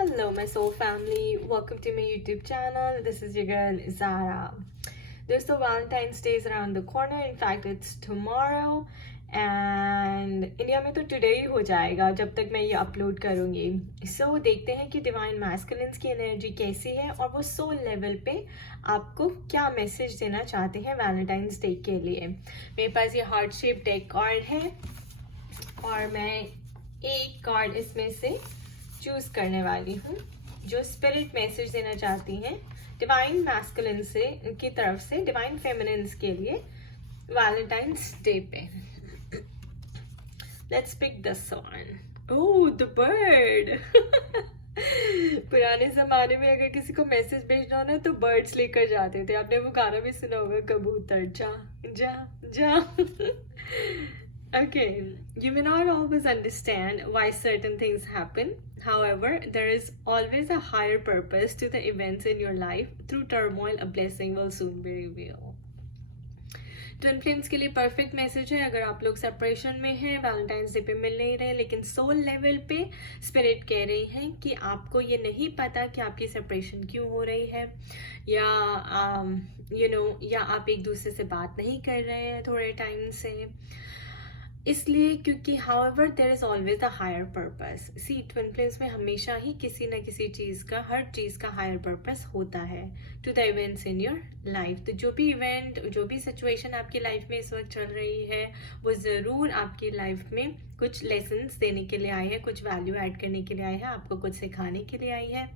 Hello, my soul family. Welcome to my YouTube channel. This is your girl Zara. दोस्तों Valentine's Day is around the corner. In fact, it's tomorrow. And India में तो today he हो जाएगा जब तक मैं ये upload करूँगी. सो देखते हैं कि डिवाइन मैस्कुलिन्स की एनर्जी कैसी है और वो सोल लेवल पे आपको क्या मैसेज देना चाहते हैं वैलेंटाइंस डे के लिए. मेरे पास ये हार्ट शेप डेक कार्ड है और मैं एक कार्ड इसमें से चूज करने वाली हूँ जो स्पिरिट मैसेज देना चाहती हैं डिवाइन मैस्कुलिन से की तरफ से डिवाइन फेमिनिन्स के लिए वैलेंटाइंस डे पे. Let's pick this one. Oh, the bird. पुराने जमाने में अगर किसी को मैसेज भेजना हो ना तो बर्ड्स लेकर जाते थे. आपने वो गाना भी सुना होगा, कबूतर जा जा जा. Okay, you may not always understand why certain things happen. However, there is always a higher purpose to the events in your life. Through turmoil, a blessing will soon be revealed. Twin flames के लिए perfect message है. अगर आप लोग separation में हैं, Valentine's day पे मिल नहीं रहे, लेकिन सोल लेवल पे स्पिरिट कह रही हैं कि आपको ये नहीं पता कि आपकी सेपरेशन क्यों हो रही है, या या आप एक दूसरे से बात नहीं कर रहे हैं थोड़े टाइम से, इसलिए क्योंकि however there is always a higher purpose. See, twin flames में हमेशा ही किसी न किसी चीज़ का, हर चीज़ का हायर पर्पस होता है to the events in your life. तो जो भी इवेंट, जो भी सिचुएशन आपकी लाइफ में इस वक्त चल रही है, वो ज़रूर आपकी लाइफ में कुछ लेसन्स देने के लिए आई है, कुछ वैल्यू ऐड करने के लिए आई है, आपको कुछ सिखाने के लिए आई है.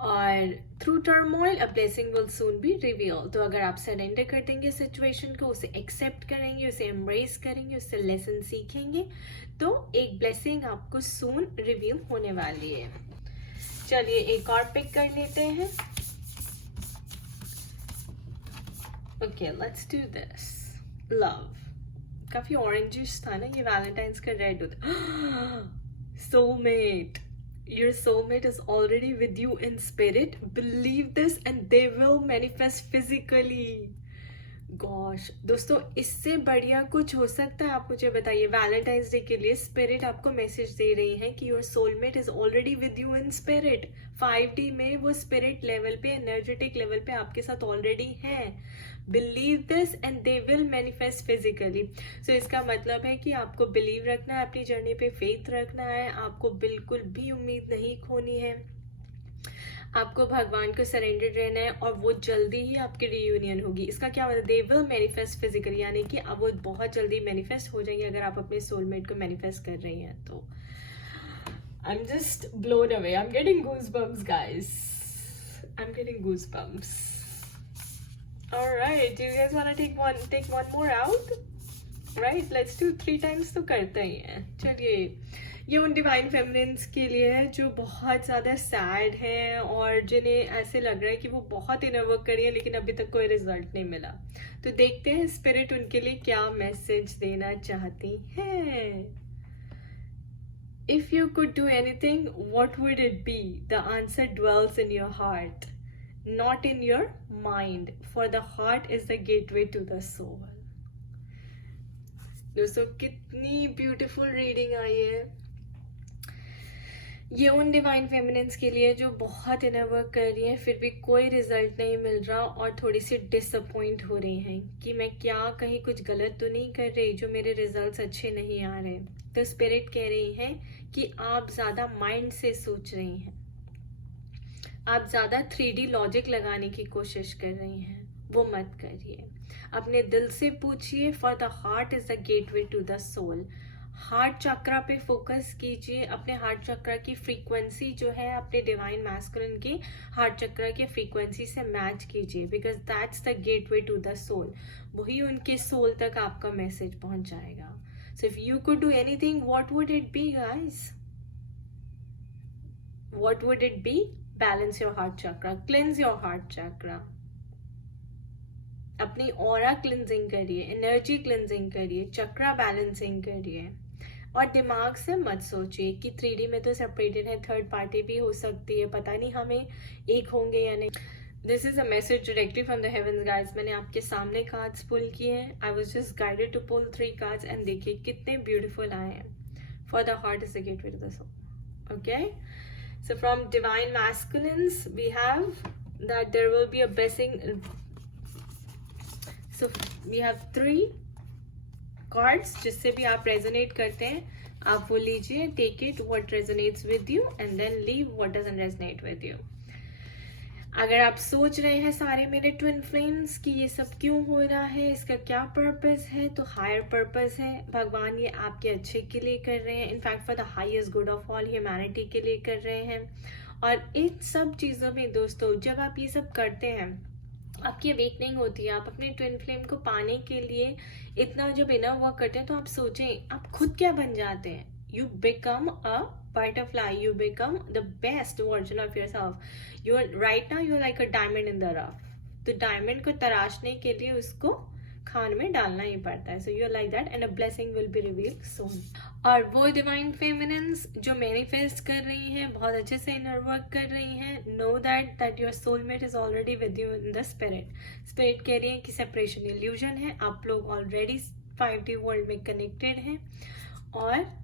और through turmoil a blessing will soon be reveal. तो अगर आप सरेंडर कर देंगे सिचुएशन को, उसे एक्सेप्ट करेंगे, उसे एम्ब्रेस करेंगे, उससे लेसन सीखेंगे, तो एक ब्लेसिंग आपको सून रिवील होने वाली है. चलिए एक और पिक कर लेते हैं. Okay, let's do this. Love काफी ऑरेंजिश था ना, ये वैलेंटाइंस का रेड होता. Soulmate. Your soulmate is already with you in spirit. Believe this and they will manifest physically. Gosh, दोस्तों इससे बढ़िया कुछ हो सकता है? आप मुझे बताइए. वैलेंटाइंस डे के लिए स्पिरिट आपको मैसेज दे रही है कि your soulmate is already with you in spirit. 5D में वो स्पिरिट लेवल पे, एनर्जेटिक लेवल पे आपके साथ ऑलरेडी है. Believe this and they will manifest physically. So इसका मतलब है कि आपको बिलीव रखना है, अपनी जर्नी पे फेथ रखना है, आपको बिल्कुल भी उम्मीद नहीं खोनी है, आपको भगवान को सरेंडर रहना है और वो जल्दी ही आपकी रियूनियन होगी. इसका क्या मतलब? दे विल मैनिफेस्ट फिजिकली, यानी कि अब वो बहुत जल्दी मैनिफेस्ट हो जाएंगे अगर आप अपने सोलमेट को मैनिफेस्ट कर रही हैं तो. I am just blown away. I am getting goosebumps guys. I am getting goosebumps. Alright, do you guys want to take one more out? Right, let's do 3 times तो करते ही हैं. चलिए, ये उन डिवाइन फेमिनिन्स के लिए है जो बहुत ज़्यादा सैड हैं और जिन्हें ऐसे लग रहा है कि वो बहुत इनर वर्क करी है लेकिन अभी तक कोई रिजल्ट नहीं मिला. तो देखते हैं स्पिरिट उनके लिए क्या मैसेज देना चाहती है. If you could do anything, what would it be? The answer dwells in your heart, not in your mind, for the heart is the gateway to the soul. दोस्तों कितनी ब्यूटीफुल रीडिंग आई है. ये उन divine feminines के लिए जो बहुत inner work कर रही हैं, फिर भी कोई रिजल्ट नहीं मिल रहा और थोड़ी सी डिसअपॉइंट हो रही हैं कि मैं क्या कहीं कुछ गलत तो नहीं कर रही जो मेरे रिजल्ट्स अच्छे नहीं आ रहे. तो स्पिरिट कह रही है कि आप ज़्यादा माइंड से सोच रही हैं, आप ज़्यादा 3D लॉजिक लगाने की कोशिश कर रही हैं, वो मत करिए. अपने दिल से पूछिए. For the heart is the gateway to the soul. Heart chakra पे फोकस कीजिए. अपने हार्ट चक्रा की फ्रीक्वेंसी जो है अपने डिवाइन मैस्कुलिन की हार्ट चक्रा की फ्रीक्वेंसी से मैच कीजिए, because that's the gateway to the soul. वही उनके सोल तक आपका मैसेज पहुंच जाएगा. So if you could do anything, what would it be guys? What would it be? Balance your heart chakra, cleanse your heart chakra. अपनी aura cleansing करिए, energy cleansing करिए, chakra balancing करिए और दिमाग से मत सोचिए कि 3D में तो सेपरेटेड है, थर्ड पार्टी भी हो सकती है, पता नहीं हमें एक होंगे या नहीं. This is a message directly from the heavens guys. मैंने आपके सामने कार्ड्स पुल किए हैं. I was just guided to pull 3 cards and देखिए कितने ब्यूटीफुल आए हैं. For the heart is the gateway to the soul. Okay, So from divine masculines, we have that there will be a blessing. So we have 3 cards जिससे भी आप resonate करते हैं, आप वो लीजिए. Take it what resonates with you and then leave what doesn't resonate with you. अगर आप सोच रहे हैं सारे मेरे ट्विन फ्लेम्स कि ये सब क्यों हो रहा है, इसका क्या पर्पस है, तो हायर पर्पस है. भगवान ये आपके अच्छे के लिए कर रहे हैं. In fact for the highest good of all humanity के लिए कर रहे हैं. और इन सब चीज़ों में दोस्तों, जब आप ये सब करते हैं, आपकी अवेकनिंग होती है. आप अपने ट्विन फ्लेम को पाने के लिए इतना जब इनर वर्क करते हैं, तो आप सोचें आप खुद क्या बन जाते हैं. You become a butterfly. You become the best version of yourself. Right now you're like a diamond in the rough. तो डायमंड को तराशने के लिए उसको खान में डालना ही पड़ता है. So you're like that and a blessing will be revealed soon. और वो डिवाइन फेमिनिन्स जो मैनिफेस्ट कर रही हैं, बहुत अच्छे से इनर वर्क कर रही हैं, know that your soulmate is already with you in the spirit. Spirit कह रही है कि सेपरेशन इल्यूजन है, आप लोग ऑलरेडी 5D वर्ल्ड में कनेक्टेड हैं और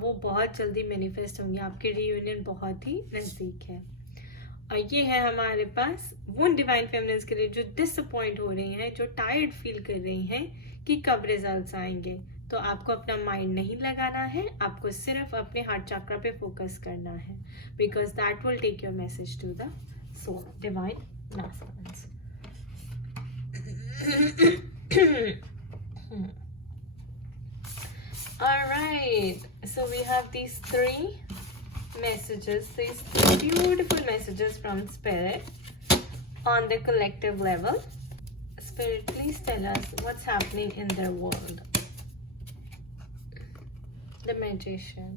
वो बहुत जल्दी मैनिफेस्ट होंगे. आपकी रियूनियन बहुत ही नज़दीक है. और ये है हमारे पास वो डिवाइन फेमिनिन्स के लिए जो डिसअपॉइंट हो रही हैं, जो टायर्ड फील कर रही हैं कि कब रिजल्ट्स आएंगे. तो आपको अपना माइंड नहीं लगाना है, आपको सिर्फ अपने हार्ट चक्र पे फोकस करना है, because that will take your message to the soul. Divine masculines. Alright, so we have these 3 messages, these beautiful messages from Spirit on the collective level. Spirit, please tell us what's happening in their world. The Magician.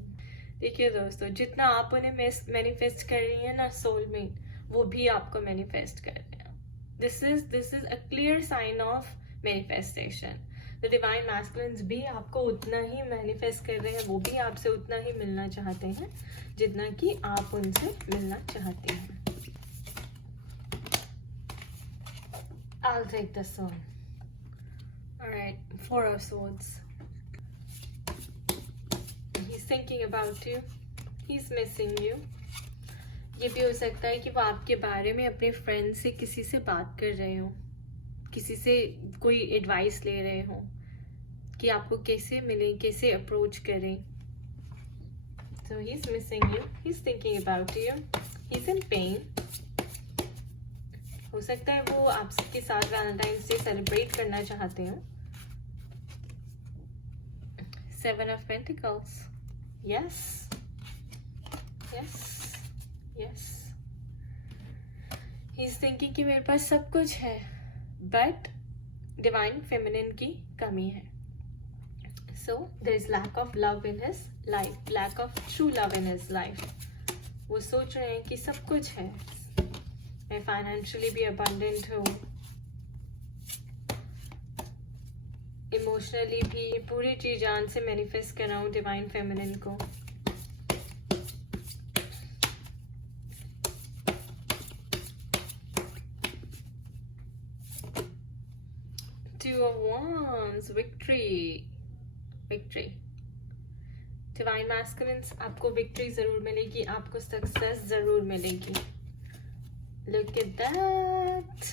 देखिए दोस्तों, जितना आप उन्हें manifest कर रही हैं ना soulmate, वो भी आपको मैनिफेस्ट कर रहे हैं. This is a clear sign of manifestation. तो डिवाइन मैस्कुलिन्स भी आपको उतना ही मैनिफेस्ट कर रहे हैं, वो भी आपसे उतना ही मिलना चाहते हैं जितना कि आप उनसे मिलना चाहते हैं. I'll take this one. Alright, 4 of Swords. He's thinking about you. He's missing you. ये भी हो सकता है कि वो आपके बारे में अपने फ्रेंड से किसी से बात कर रहे हो, किसी से कोई एडवाइस ले रहे हो कि आपको कैसे मिले, कैसे अप्रोच करें. So he's missing you. He's thinking about you. He's in pain. हो सकता है वो आपके साथ वैलेंटाइंस डे सेलिब्रेट करना चाहते हो. 7 of Pentacles. Yes. Yes. Yes. He's thinking कि मेरे पास सब कुछ है, बट डिवाइन फेमिनिन की कमी है. So there is lack of love in his life, lack of true love in his life. वो सोच रहे हैं कि सब कुछ है, मैं फाइनेंशियली भी अबंडेंट हूँ, इमोशनली भी पूरी जी जान से मैनिफेस्ट कर रहा हूँ डिवाइन फेमिनिन को. Two of Wands, victory. Divine masculines, आपको विक्ट्री जरूर मिलेगी, आपको सक्सेस जरूर मिलेगी. Look at that.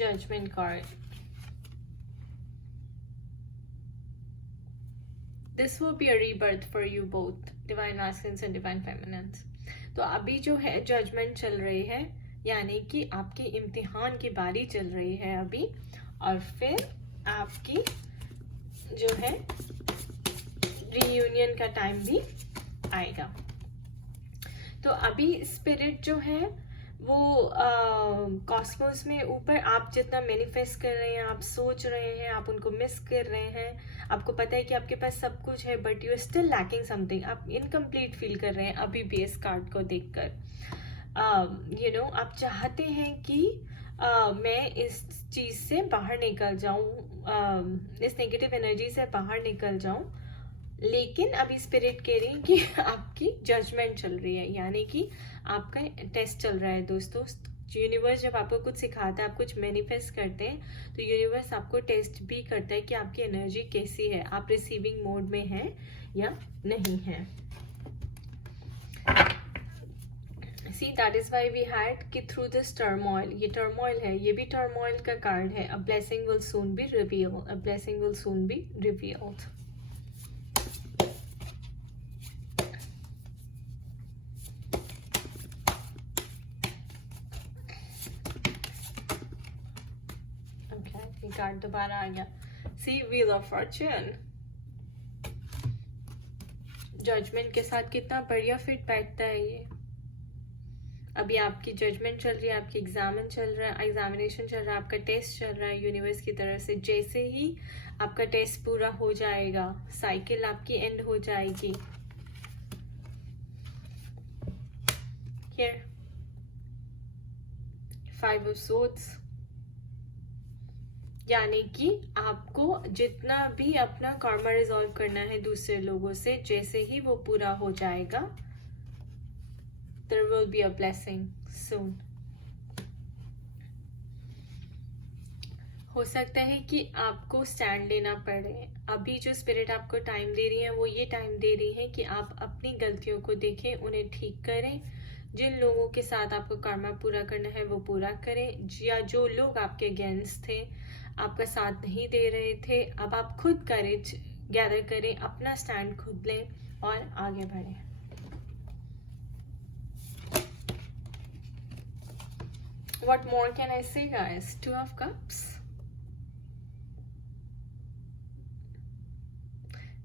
Judgment card. This will be a rebirth for you both, divine masculines and divine feminines. तो अभी जो है जजमेंट चल रही है, यानी कि आपके इम्तिहान की बारी चल रही है अभी, और फिर आपकी जो है रीयूनियन का टाइम भी आएगा. तो अभी स्पिरिट जो है वो कॉस्मोस में ऊपर आप जितना मैनिफेस्ट कर रहे हैं, आप सोच रहे हैं, आप उनको मिस कर रहे हैं, आपको पता है कि आपके पास सब कुछ है, but you are still lacking something. आप इनकम्प्लीट फील कर रहे हैं अभी भी इस कार्ड को देखकर. आप चाहते हैं कि मैं इस चीज़ से बाहर निकल जाऊं, इस नेगेटिव एनर्जी से बाहर निकल जाऊं, लेकिन अभी स्पिरिट कह रही है कि आपकी जजमेंट चल रही है, यानी कि आपका टेस्ट चल रहा है दोस्तों. यूनिवर्स जब आपको कुछ सिखाता है, आप कुछ मैनिफेस्ट करते हैं, तो यूनिवर्स आपको टेस्ट भी करता है कि आपकी एनर्जी कैसी है, आप रिसीविंग मोड में हैं या नहीं है. See that is why we had कि थ्रू दिस टर्मोइल, ये टर्मोइल है, ये भी टर्मोइल का कार्ड है. A blessing will soon be reveal, a blessing will soon be revealed. Okay, ये कार्ड दोबारा आ गया. See wheel of fortune. Judgement के साथ कितना बढ़िया फिट बैठता है ये. अभी आपकी जजमेंट चल रही है, आपकी एग्जामिनेशन चल रहा है, आपका टेस्ट चल रहा है यूनिवर्स की तरफ से. जैसे ही आपका टेस्ट पूरा हो जाएगा, साइकिल आपकी एंड हो जाएगी. हियर 5 ऑफ सोर्ड्स, यानी कि आपको जितना भी अपना कर्मा रिजॉल्व करना है दूसरे लोगों से, जैसे ही वो पूरा हो जाएगा, there will be a blessing soon. हो सकता है कि आपको स्टैंड लेना पड़े. अभी जो स्पिरिट आपको टाइम दे रही है वो ये टाइम दे रही है कि आप अपनी गलतियों को देखें, उन्हें ठीक करें. जिन लोगों के साथ आपको कर्मा पूरा करना है वो पूरा करें, या जो लोग आपके अगेंस्ट थे, आपका साथ नहीं दे रहे थे, अब आप खुद करेज गैदर करें, अपना स्टैंड खुद लें और आगे बढ़ें. What more can I say, guys? 2 of Cups.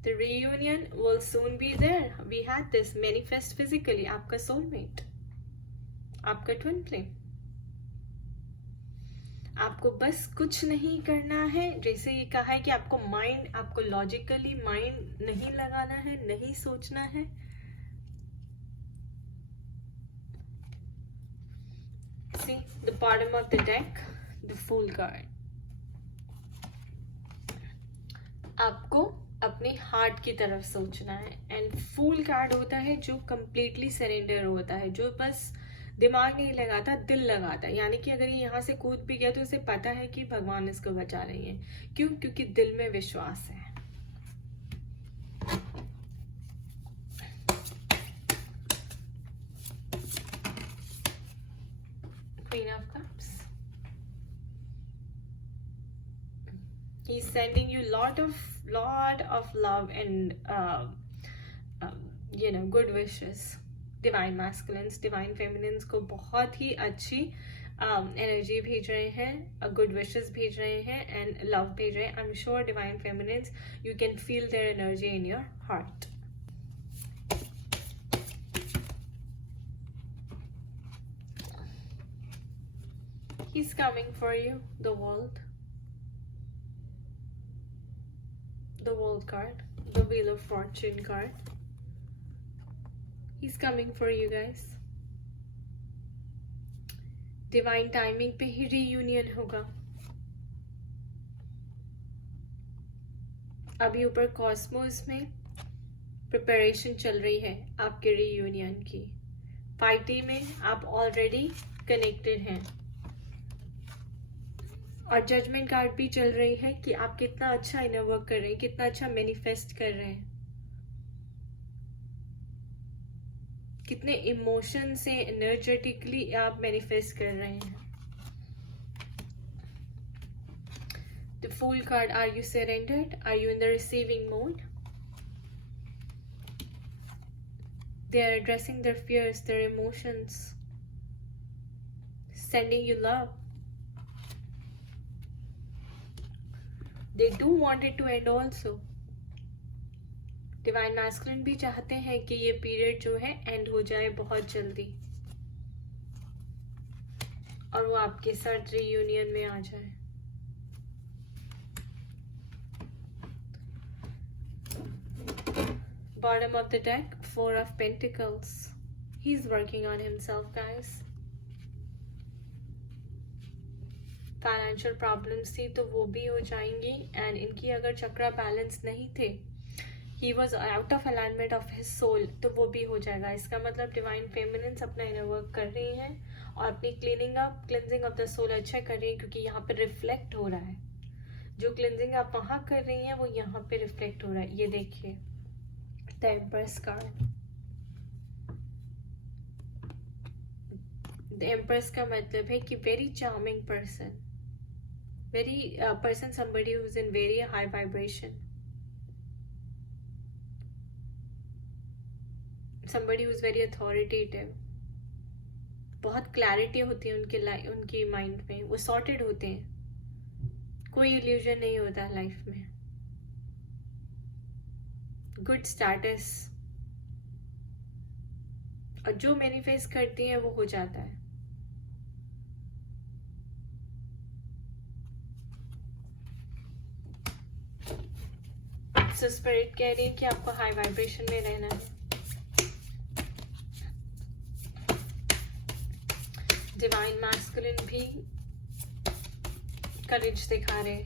The reunion will soon be there. We had this. Manifest physically. आपका soulmate, आपका twin flame. आपको बस कुछ नहीं करना है. जैसे ये कहा है कि आपको लॉजिकली माइंड नहीं लगाना है, नहीं सोचना है. See the bottom of the deck, the Fool card. आपको अपने हार्ट की तरफ सोचना है. एंड फूल कार्ड होता है जो कंप्लीटली सरेंडर होता है, जो बस दिमाग नहीं लगाता, दिल लगाता है. यानी कि अगर ये यहाँ से कूद भी गया तो उसे पता है कि भगवान इसको बचा रही है. क्यों? क्योंकि दिल में विश्वास है. Queen of Cups. He's sending you lot of love and good wishes. Divine masculines, divine feminines को बहुत ही अच्छी एनर्जी भेज रहे हैं, गुड विशेस भेज रहे हैं एंड लव भेज रहे हैं. I am sure divine feminines, you can feel their energy in your heart. He's coming for you, the world. The world card, the wheel of fortune card. He's coming for you guys. Divine timing पे ही reunion होगा. अभी ऊपर Cosmos में preparation चल रही है आपके reunion की. 5D में आप ऑलरेडी कनेक्टेड हैं. और जजमेंट कार्ड भी चल रही है कि आप कितना अच्छा इनर वर्क कर रहे हैं, कितना अच्छा मैनिफेस्ट कर रहे हैं, कितने इमोशन से एनर्जेटिकली आप मैनिफेस्ट कर रहे हैं. The fool card, are you surrendered? Are you in the receiving mode? They are addressing their fears, their emotions, sending you love. They do want it to end also. Divine masculine भी चाहते हैं कि ये period जो है and हो जाए बहुत जल्दी और वो आपके साथ रीयूनियन में आ जाए. Bottom of the deck, 4 of Pentacles. He's working on himself, guys. Financial problems थी तो वो भी हो जाएंगी. एंड इनकी अगर चक्रा बैलेंस नहीं थे, he was out of alignment of his soul, तो वो भी हो जाएगा. इसका मतलब डिवाइन फेमिनिन्स अपना इनर वर्क कर रही हैं और अपनी क्लिनजिंग ऑफ द सोल अच्छा कर रही है, क्योंकि यहाँ पे रिफ्लेक्ट हो रहा है. जो क्लिनजिंग आप वहाँ कर रही हैं वो यहाँ पे रिफ्लेक्ट हो रहा है. ये देखिए the empress card. The empress का मतलब है कि very charming person, very person somebody who's in very high vibration, somebody who's very authoritative. बहुत क्लैरिटी होती है उनकी माइंड में, वो सॉर्टेड होते हैं, कोई इल्यूजन नहीं होता लाइफ में, गुड स्टेटस, और जो मैनिफेस्ट करती है वो हो जाता है. सो स्पिरिट कह रही है कि आपको हाई वाइब्रेशन में रहना है. डिवाइन मैस्कुलिन भी करेज दिखा रहे हैं.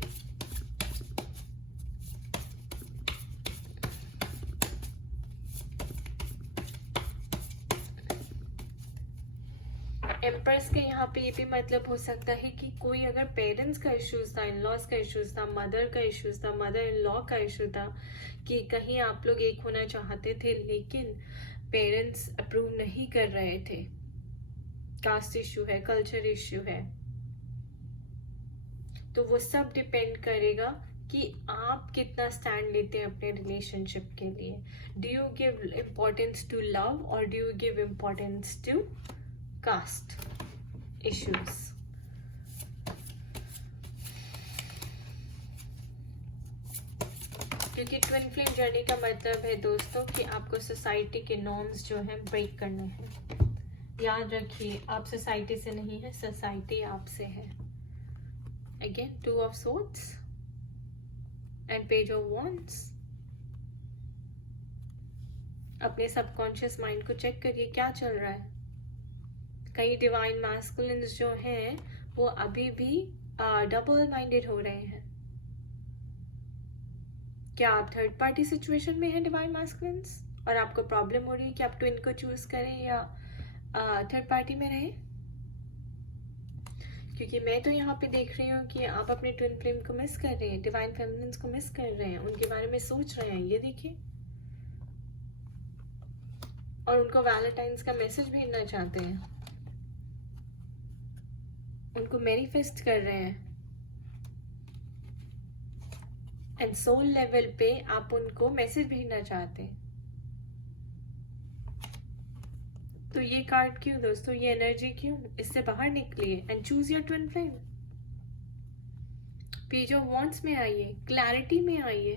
एम्प्रेस के यहाँ पे ये भी मतलब हो सकता है कि कोई अगर पेरेंट्स का इश्यूज था, इन लॉज का इश्यूज था, मदर का इश्यूज था, मदर इन लॉ का इशू था, कि कहीं आप लोग एक होना चाहते थे लेकिन पेरेंट्स अप्रूव नहीं कर रहे थे, कास्ट इशू है, कल्चर इशू है, तो वो सब डिपेंड करेगा कि आप कितना स्टैंड लेते हैं अपने रिलेशनशिप के लिए. Do you give importance to love और do you give importance to caste issues. क्योंकि ट्विन फ्लेम जर्नी का मतलब है दोस्तों कि आपको सोसाइटी के नॉर्म्स जो हैं ब्रेक करने हैं. याद रखिए, आप सोसाइटी से नहीं है, सोसाइटी आपसे है. Again, two of swords and page of wands. अपने सबकॉन्शियस माइंड को चेक करिए क्या चल रहा है. कई डिवाइन मैस्कुलिन्स जो हैं वो अभी भी डबल माइंडेड हो रहे हैं. क्या आप थर्ड पार्टी सिचुएशन में हैं डिवाइन मैस्कुलिन्स, और आपको प्रॉब्लम हो रही है कि आप ट्विन को चूज करें या थर्ड पार्टी में रहें? क्योंकि मैं तो यहाँ पे देख रही हूँ कि आप अपने ट्विन फ्लेम को मिस कर रहे हैं, डिवाइन फेमिनिन्स को मिस कर रहे हैं, उनके बारे में सोच रहे हैं. ये देखिए, और उनको वैलेंटाइंस का मैसेज भेजना चाहते हैं, उनको मैनिफेस्ट कर रहे हैं, एंड सोल लेवल पे आप उनको मैसेज भेजना चाहते हैं. तो ये कार्ड क्यों दोस्तों, ये एनर्जी क्यों? इससे बाहर निकलिए and choose your twin flame. Page of wands में आइए, क्लैरिटी में आइए.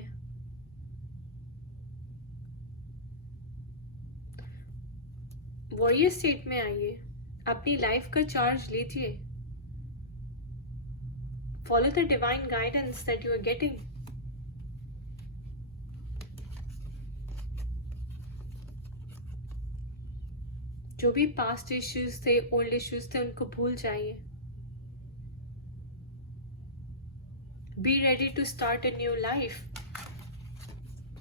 वॉरियर स्टेट में आइए, अपनी लाइफ का चार्ज लीजिए. Follow the divine guidance that you are getting. जो भी पास्ट इश्यूज थे, ओल्ड इश्यूज थे, उनको भूल जाइए. Be ready to start a new life.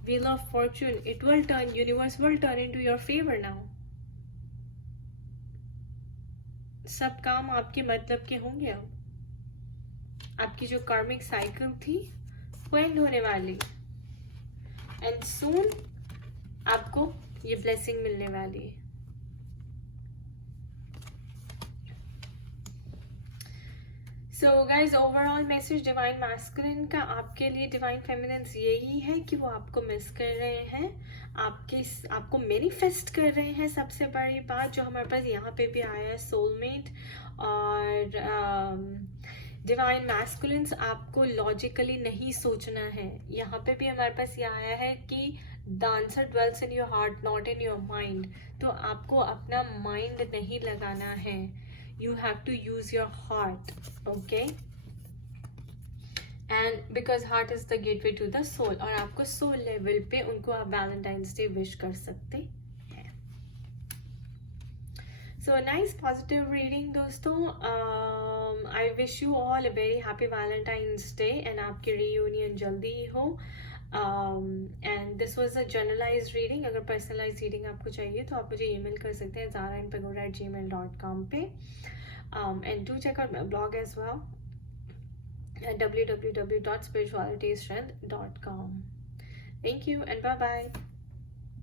Wheel of Fortune, it will turn, universe will turn into your favor now. सब काम आपके मतलब के होंगे. अब आपकी जो कार्मिक साइकिल थी वो एंड होने वाली, एंड सून आपको ये ब्लेसिंग मिलने वाली है. So guys, overall message divine masculine का आपके लिए, डिवाइन फेमिनिन्स, यही है कि वो आपको मिस कर रहे हैं, आपको मैनिफेस्ट कर रहे हैं. सबसे बड़ी बात जो हमारे पास यहाँ पे भी आया है, सोलमेट. और डिवाइन मैस्कुलिन्स, आपको लॉजिकली नहीं सोचना है. यहाँ पे भी हमारे पास ये आया है कि the answer dwells in your heart not in your mind. तो आपको अपना माइंड नहीं लगाना है. You have to use your heart, okay? And because heart is the gateway to the soul, और आपको soul level पे उनको आप Valentine's Day wish कर सकते हैं. So nice positive reading दोस्तों. I wish you all a very happy Valentine's Day and आपकी reunion जल्दी ही हो. And this was a generalized reading. अगर personalized reading आपको चाहिए तो आप मुझे email कर सकते हैं zaraandpagoda@gmail.com पे. And do check out my blog as well at www.spiritualitystrength.com. Thank you and bye bye.